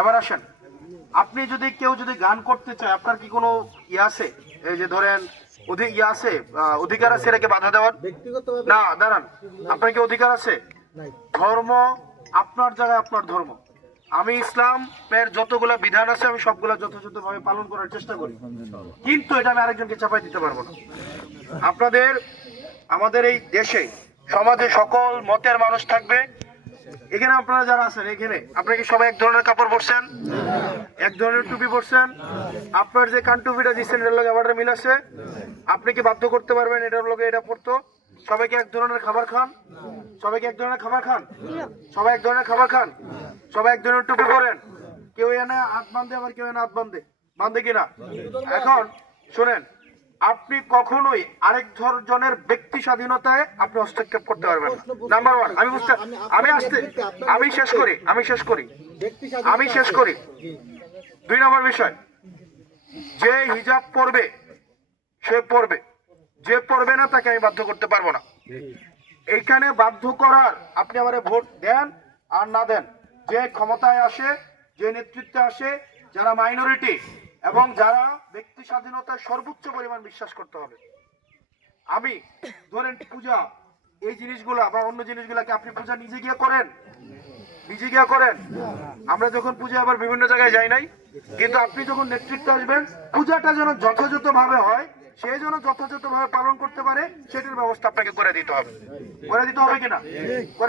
এবার আসেন, আপনি যদি কেউ যদি গান করতে চায়, আপনার কি কোনো ইয়ে আছে? এই যে ধরেন ইয়ে আছে, অধিকার আছে এটাকে বাধা দেওয়ার? ব্যক্তিগতভাবে না, দাঁড়ান, আপনার কি অধিকার আছে? নাই। ধর্ম আপনার জায়গায় আপনার ধর্ম। আমি ইসলামের যতগুলা বিধান আছে আমি সবগুলা যথাযথভাবে পালন করার চেষ্টা করি, কিন্তু এটা আমি আরেকজনকে চাপাই দিতে পারবো না। আপনাদের আমাদের এই দেশে সমাজে সকল মতের মানুষ থাকবে। এখানে আপনারা যারা আছেন, এখানে আপনারা কি সবাই এক ধরনের কাপড় পরছেন, এক ধরনের টুপি পরছেন? আপনার যে কান টুপিটা দিচ্ছেন এটার লগে আবার মিল আছে? আপনি কি বাধ্য করতে পারবেন এটার লগে এটা পরতো? সবাইকে এক ধরনের খাবার খান? সবাইকে এক ধরনের খাবার খান? সবাই এক ধরনের খাবার খান? সবাই এক ধরনের টুপি পরেন? কেউ এনে হাত বাঁধে, আবার কেউ এনে হাত বাঁধে, বাঁধে কিনা? এখন শুনেন, আপনি কখনোই আরেক জনের ব্যক্তি স্বাধীনতায় আপনি হস্তক্ষেপ করতে পারবেন না। নাম্বার ওয়ান, আমি শেষ করি ব্যক্তি আমি শেষ করি। 2 নম্বর বিষয়, যে হিজাব পরবে সে পরবে, যে পরবে না তাকে আমি বাধ্য করতে পারবো না। এইখানে বাধ্য করার, আপনি আমারে ভোট দেন আর না দেন, যে ক্ষমতায় আসে, যে নেতৃত্বে আসে, যারা মাইনরিটি এবং যারা ব্যক্তি স্বাধীনতায় সর্বোচ্চ পরিমাণ বিশ্বাস করতে হবে। আমি ধরেন পূজা, এই জিনিসগুলা বা অন্য জিনিসগুলাকে আপনি পূজা নিজে গিয়ে করেন? নিজে গিয়ে করেন? আমরা যখন পূজা আবার বিভিন্ন জায়গায় যাই নাই, কিন্তু আপনি যখন নেতৃত্বে আসবেন, পূজাটা যেন যথাযথভাবে হয়, সে যেন যথাযথভাবে পালন করতে পারে, সেটার ব্যবস্থা আপনাকে করে দিতে হবে। করে দিতে হবে কিনা? করে